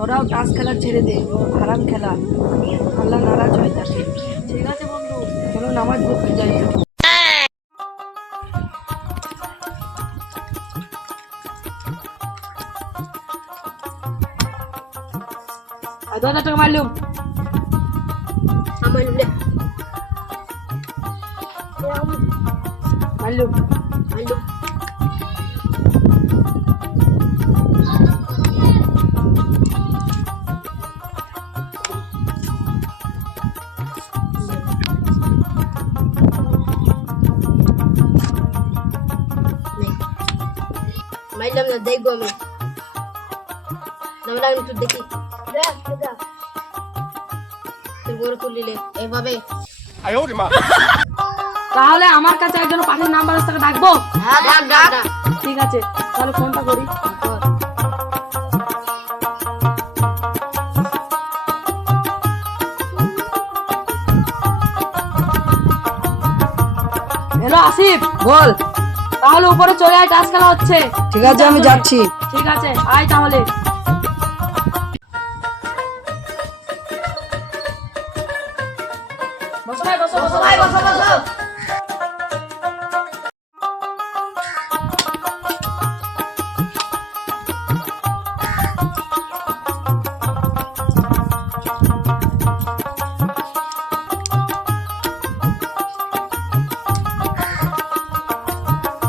তোরাও টাস খেলা ছেড়ে দে, হারাম খেলা, আল্লাহ নারাজ হয়ে থাকে। ঠিক আছে বন্ধু, চলো নামাজ পড়তে যাই। আর 2000 টাকা মারলুম। মারলুম মারলুম। মাইলাম না, দেখবো আমি নামটা একটু দেখি। তুই বড় তুলিলে এইভাবে। তাহলে আমার কাছে একজন পাখির নাম্বার আছে, তাকে ডাকবো। হ্যাঁ, ডাক ডাক ডাক। ঠিক আছে, তাহলে ফোনটা করি। হ্যালো আসিফ, বল। তাহলে উপরে চলে আয়, টাস খেলা হচ্ছে। ঠিক আছে, আমি যাচ্ছি। ঠিক আছে, আয় তাহলে। বসো ভাই, বসো বসো ভাই, বসো বসো।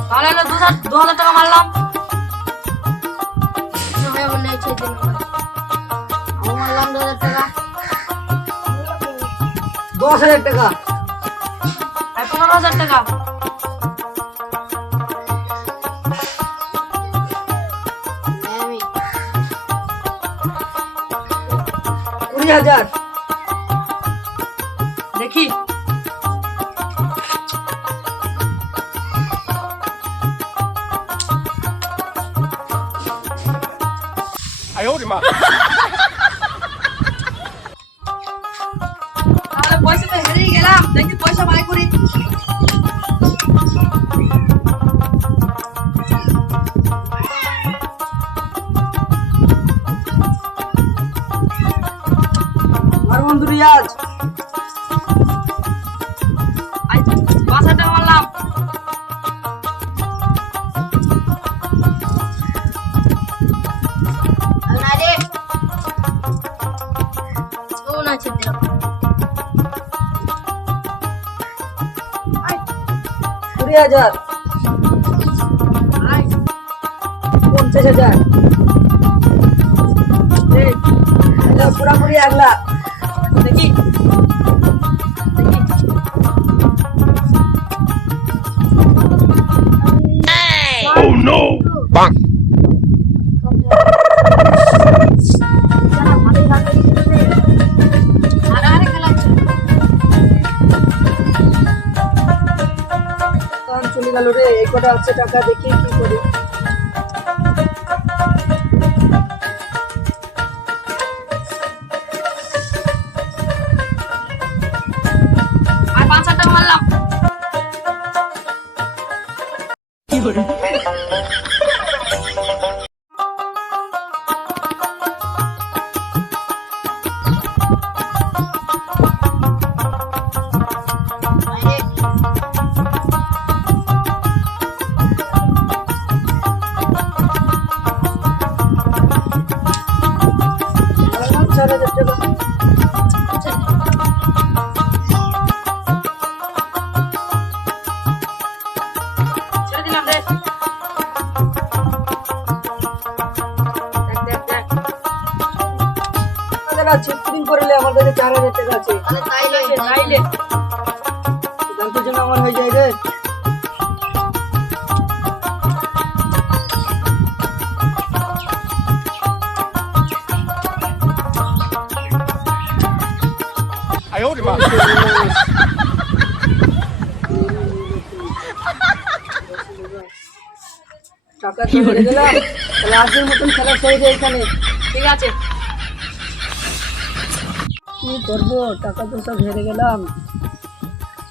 তাহলে 2000 টাকা মারলাম। ভাই আমার নাই ছেড়ে দিন। আমার মারলাম 2000 টাকা। 10,000 টাকা। আর 15,000 টাকা। আমি 20,000। দেখি তাহলে পয়সা তো হেরেই গেলাম, দেখি পয়সা বাই করি। আর বন্ধু রিয়াজ। 5,000 টাকা মারলাম। না রে। ও না ছেড়ে দিলাম। 20,000। 50,000। পুরাপুরি 1 লাখ। দেখি Oh no! Bang! আরে খেলা ছিল। কারণ চলে গেল রে, এই কটা আছে টাকা, দেখি কি করি। আর 5,000 টাকা মারলাম। মারলাম 4,000 টাকা। ছেড়ে দিলাম রে। দেখ দেখ দেখ, আমাদের আছে প্রিন্ট করলে আমার কাছে 4,000 টাকা আছে। তাহলে তাইলে নাইলে জানতে জন্য আমার হয়ে যায় রে। টাকা তো হেরে গেলাম, তাহলে আজকের মতন খেলা শেষ এখানে। ঠিক আছে। কি করবো, টাকা তো সব হেরে গেলাম,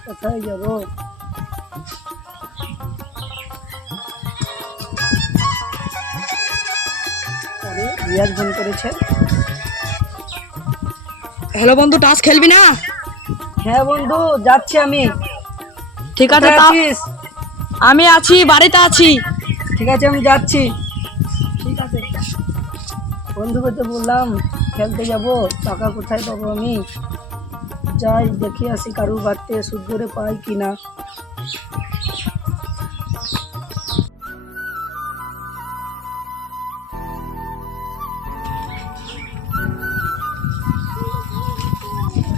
কোথায় যাবো? আরে রিয়াজ ফোন করেছে। হ্যালো বন্ধু, টাস খেলবি না? হ্যাঁ বন্ধু, যাচ্ছি আমি। ঠিক আছে, কোথায় আছিস? আমি আছি, বাড়িতে আছি। ঠিক আছে, আমি যাচ্ছি। ঠিক আছে। বন্ধুকে তো বললাম খেলতে যাব, টাকা কোথায় পাবো আমি? যাই দেখি আসি কারুর বাড়িতে সুদ করে পাই কিনা।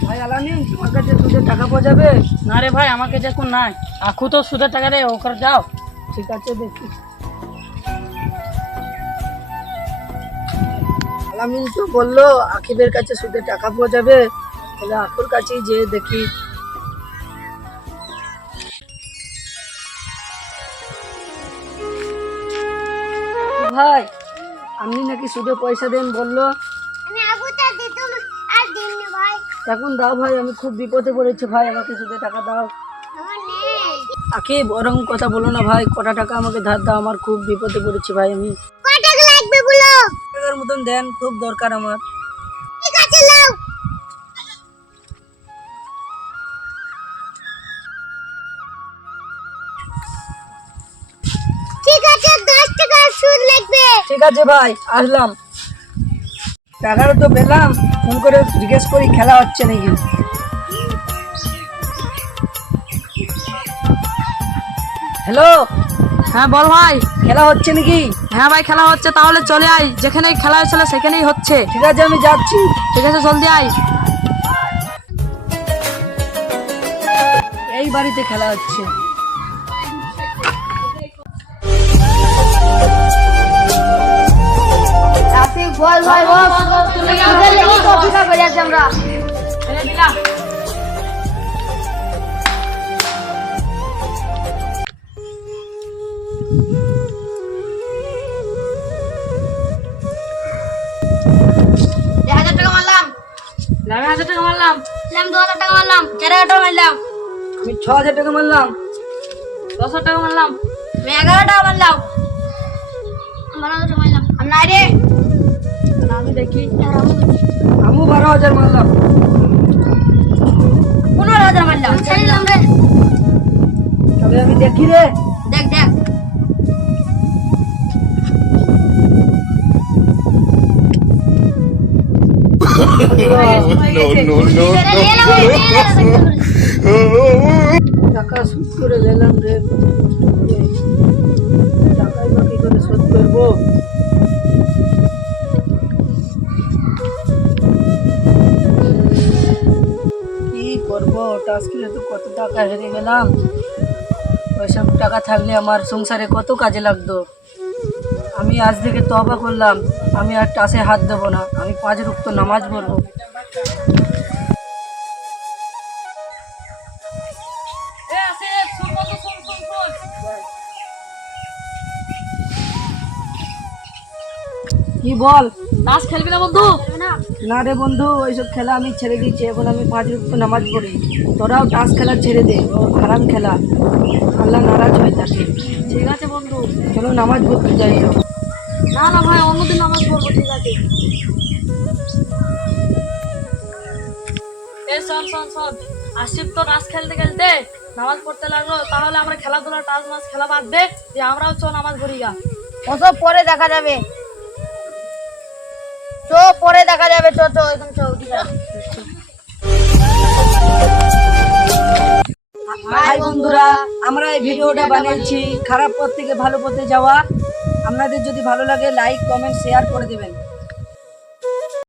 ভাই আলামিন, তোমার কাছে সুদের টাকা পাওয়া যাবে? না রে ভাই, আমাকে দেখুন নাই, আখু তো সুদের টাকা রে, ওখানে যাও। ঠিক আছে, দেখি। আলামিন তো বললো আকিবের কাছে সুদের টাকা পাওয়া যাবে, তাহলে আকুর কাছেই যেয়ে দেখি। ভাই, আপনি নাকি সুদে পয়সা দেন বললো, আমি আগুটা দিতাম আর দিননি ভাই। এখন দাও ভাই, আমি খুব বিপদে পড়েছি ভাই, আমাকে সুদে টাকা দাও। আমার নেই। আকিব, ওরকম কথা বলো না ভাই, কটা টাকা আমাকে ধার দাও, আমার খুব বিপদে পড়েছি ভাই। আমি কয় টাকা লাগবে বলো? টাকার মতন দেন, খুব দরকার আমার। ঠিক আছে, নাও। ঠিক আছে, 10 টাকা সুদ লাগবে। ঠিক আছে ভাই, আসলাম। টাকাটা তো পেলাম, ফোন করে জিজ্ঞেস করি খেলা হচ্ছে নাকি। হ্যালো, হ্যাঁ বল ভাই। খেলা হচ্ছে নাকি? হ্যাঁ ভাই, খেলা হচ্ছে, তাহলে চলে আয়, যেখানেই খেলা হয়েছিল সেখানেই হচ্ছে। ঠিক আছে, আমি যাচ্ছি। ঠিক আছে, জলদি আয়। এই বাড়িতে খেলা হচ্ছে। বল ভাই, বল। সুদের লেগে তো অপেক্ষা করে আছি আমরা। টাকা মারলাম, আমি 1000 টাকা মারলাম। আমি 2000 টাকা মারলাম। 4000 টাকা মারলাম। আমি 6000 টাকা মারলাম। 10,000 টাকা মারলাম। আমি 11 টাকা মারলাম। 12 টাকা মারলাম। আমি নাই রে। আমি দেখি। আমি 12,000 মারলাম। 15,000 মারলাম। ছাড়লাম রে। তবে আমি দেখি রে। দেখ দেখ। টাকা শোধ করে নিলাম রে, টাকাই বা কি করে শোধ করবো? কি করবো, টাস্ক খেলে তো কত টাকা হেরে গেলাম। ওইসব টাকা থাকলে আমার সংসারে কত কাজে লাগতো। আমি আজ থেকে তওবা করলাম, আমি আর টাসে হাত দেবো না, আমি 5 ওয়াক্ত নামাজ পড়বো। কি বল? টাস খেলবি না বন্ধু? না রে বন্ধু, ওইসব খেলা আমি ছেড়ে দিয়েছি, এখন আমি 5 ওয়াক্ত নামাজ পড়ি। তোরাও টাস খেলা ছেড়ে দে, ও হারাম খেলা, আল্লাহ নারাজ হয়ে থাকে। ঠিক আছে বন্ধু। চলো নামাজ পড়তে যাই তো। না না ভাই, অন্যদিন নামাজ পড়বো। ঠিক আছে। শোন শোন শোন, আসিফ তো টাস খেলতে খেলতে নামাজ পড়তে লাগলো, তাহলে আমরা খেলাধুলা টাস মাস খেলা বাদ দে, যে আমরাও নামাজ পড়ি গা। ওসব পরে দেখা যাবে। চো পরে দেখা যাবে। চো চো এখন চো, ঠিক আছে। হাই বন্ধুরা, আমরা এই ভিডিওটা বানিয়েছি খারাপ পথ থেকে ভালো পথে যাওয়া। আপনাদের যদি ভালো লাগে লাইক কমেন্ট শেয়ার করে দেবেন।